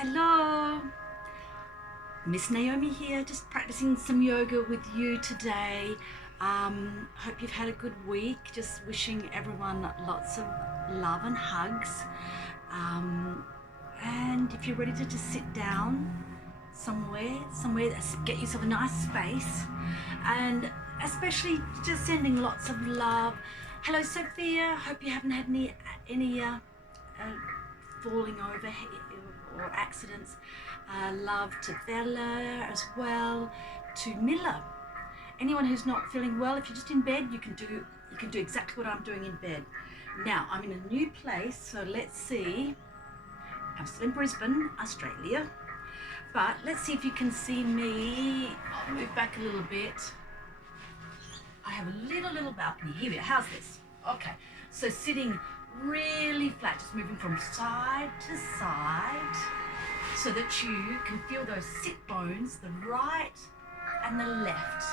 Hello, Miss Naomi here, just practicing some yoga with you today. Hope you've had a good week. Just wishing everyone lots of love and hugs. And if you're ready to just sit down somewhere, get yourself a nice space, and especially just sending lots of love. Hello, Sophia. Hope you haven't had any falling over or accidents. Love to Bella as well, to Miller. Anyone who's not feeling well, if you're just in bed, you can do exactly what I'm doing in bed. Now I'm in a new place, so let's see. I'm still in Brisbane, Australia, but let's see if you can see me. I'll move back a little bit. I have a little balcony. Here we go. How's this? Okay, so sitting really flat, just moving from side to side so that you can feel those sit bones, the right and the left.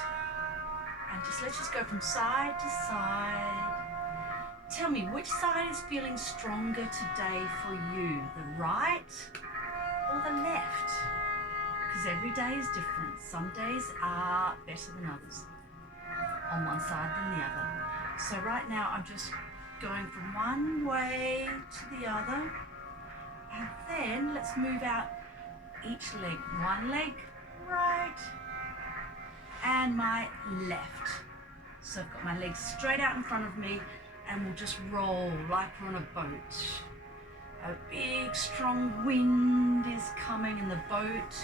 And let's just go from side to side. Tell me, which side is feeling stronger today for you? The right or the left? Because every day is different. Some days are better than others on one side than the other. So right now I'm just going from one way to the other, and then let's move out each leg. One leg right and my left. So I've got my legs straight out in front of me, and we'll just roll like we're on a boat. A big strong wind is coming and the boat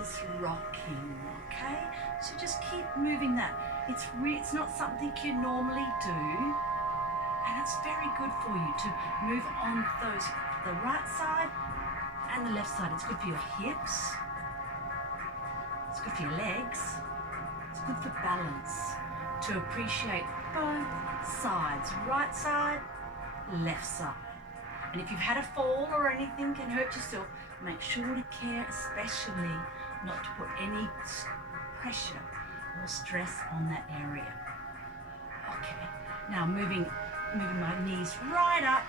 is rocking. Okay, so just keep moving that. It's not something you normally do, and it's very good for you to move on the right side and the left side. It's good for your hips, it's good for your legs, it's good for balance, to appreciate both sides, right side, left side. And if you've had a fall or anything and hurt yourself, make sure to care, especially not to put any pressure or stress on that area. Okay, now moving my knees right up.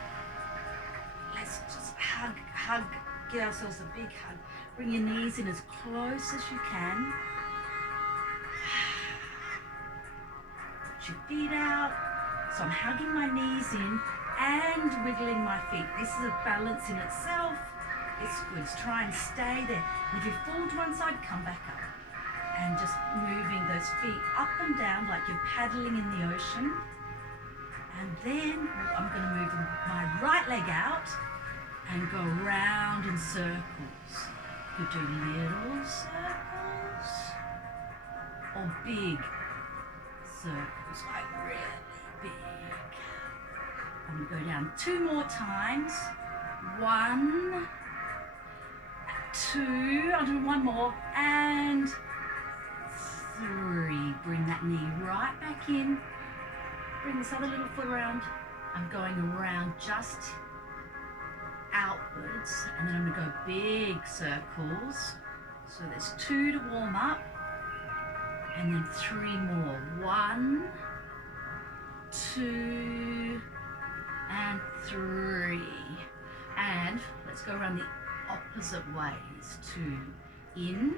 Let's just hug, give ourselves a big hug. Bring your knees in as close as you can. Put your feet out. So I'm hugging my knees in and wiggling my feet. This is a balance in itself. It's good. Try and stay there. And if you fall to one side, come back up. And just moving those feet up and down like you're paddling in the ocean. And then I'm going to move my right leg out and go round in circles. You do little circles or big circles, like really big. I'm going to go down 2 more times. 1, 2, I'll do 1 more, and 3. Bring that knee right back in. Bring this other little foot around. I'm going around just outwards, and then I'm going to go big circles. So there's 2 to warm up, and then 3 more. 1, 2, and 3. And let's go around the opposite ways. 2 in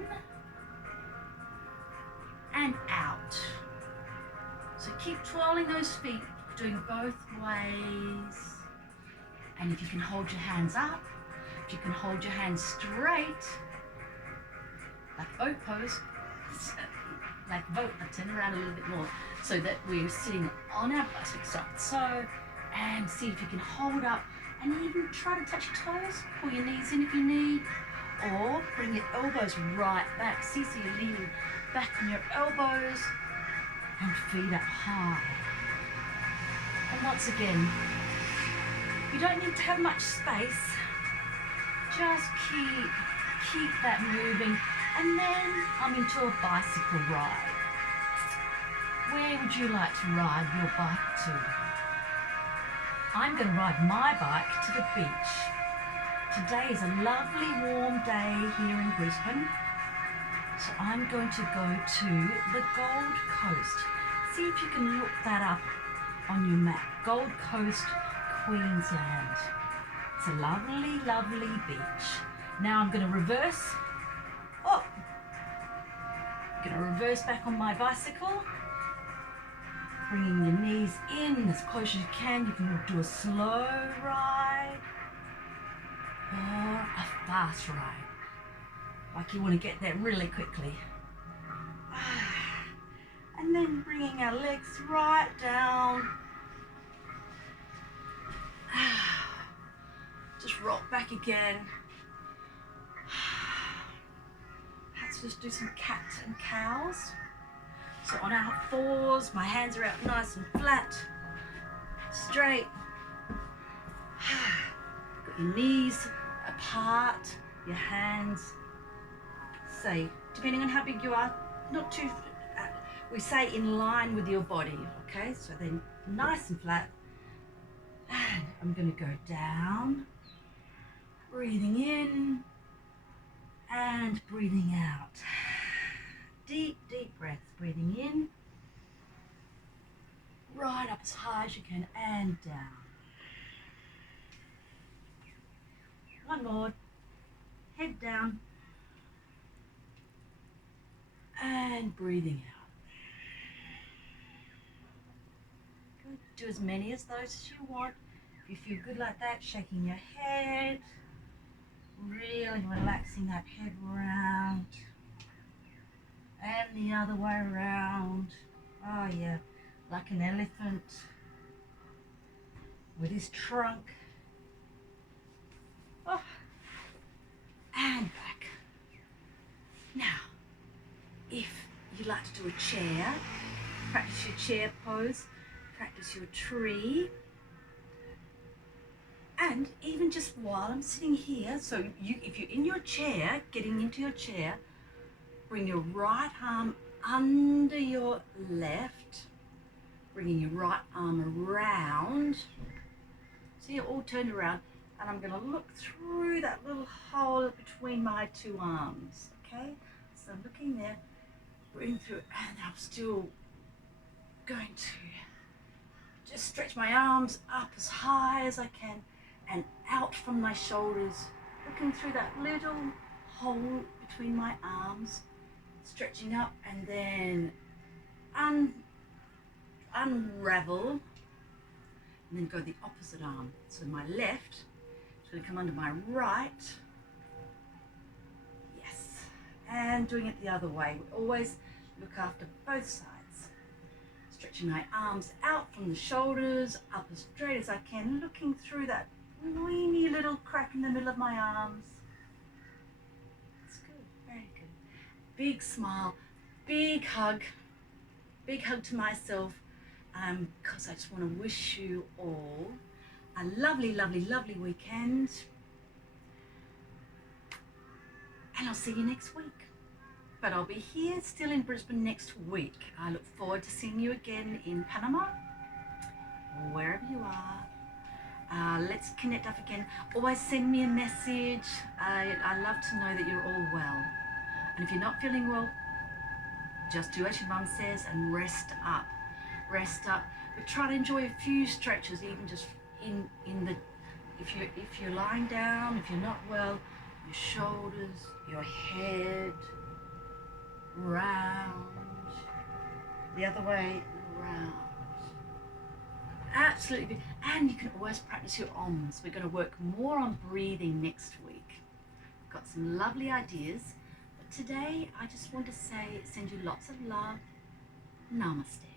and out. So keep twirling those feet, doing both ways. And if you can hold your hands up, if you can hold your hands straight, like boat pose, like boat, but turn around a little bit more so that we're sitting on our buttocks like so, and see if you can hold up and even try to touch your toes, pull your knees in if you need, or bring your elbows right back. See, so you're leaning back on your elbows and feet up high. And once again, you don't need to have much space. Just keep that moving. And then I'm into a bicycle ride. Where would you like to ride your bike to? I'm going to ride my bike to the beach. Today is a lovely warm day here in Brisbane. So I'm going to go to the Gold Coast. See if you can look that up on your map. Gold Coast, Queensland. It's a lovely, lovely beach. Now I'm going to reverse. Oh, going to reverse back on my bicycle. Bringing your knees in as close as you can. You can do a slow ride or a fast ride. Like you want to get there really quickly. And then bringing our legs right down. Just rock back again. Let's just do some cats and cows. So on our fours, my hands are out nice and flat, straight. Got your knees apart, your hands, say, depending on how big you are, not too, we say in line with your body, okay? So then nice and flat. And I'm gonna go down, breathing in and breathing out. Deep, deep breaths, breathing in, right up as high as you can and down. One more, head down and breathing out. Good. Do as many as those as you want. If you feel good like that, shaking your head, really relaxing that head round. And the other way around. Oh yeah, like an elephant with his trunk. Oh. And back. Now, if you like to do a chair, practice your chair pose, practice your tree. And even just while I'm sitting here, so if you're in your chair, getting into your chair, bring your right arm under your left, bringing your right arm around. So you're all turned around, and I'm going to look through that little hole between my two arms, okay? So looking there, breathing through, and I'm still going to just stretch my arms up as high as I can and out from my shoulders, looking through that little hole between my arms, stretching up, and then unravel, and then go the opposite arm. So my left is going to come under my right. Yes. And doing it the other way. We always look after both sides. Stretching my arms out from the shoulders, up as straight as I can, looking through that weeny little crack in the middle of my arms. That's good, very good. Big smile, big hug to myself, because I just want to wish you all a lovely, lovely, lovely weekend. And I'll see you next week. But I'll be here still in Brisbane next week. I look forward to seeing you again in Panama, wherever you are. Let's connect up again. Always send me a message. I love to know that you're all well. And if you're not feeling well, just do as your mum says and rest up. Rest up. But try to enjoy a few stretches, even just in the, if you're lying down, if you're not well, your shoulders, your head, round, the other way, round. Absolutely. And you can always practice your OMs. We're going to work more on breathing next week. Got some lovely ideas. But today, I just want to send you lots of love. Namaste.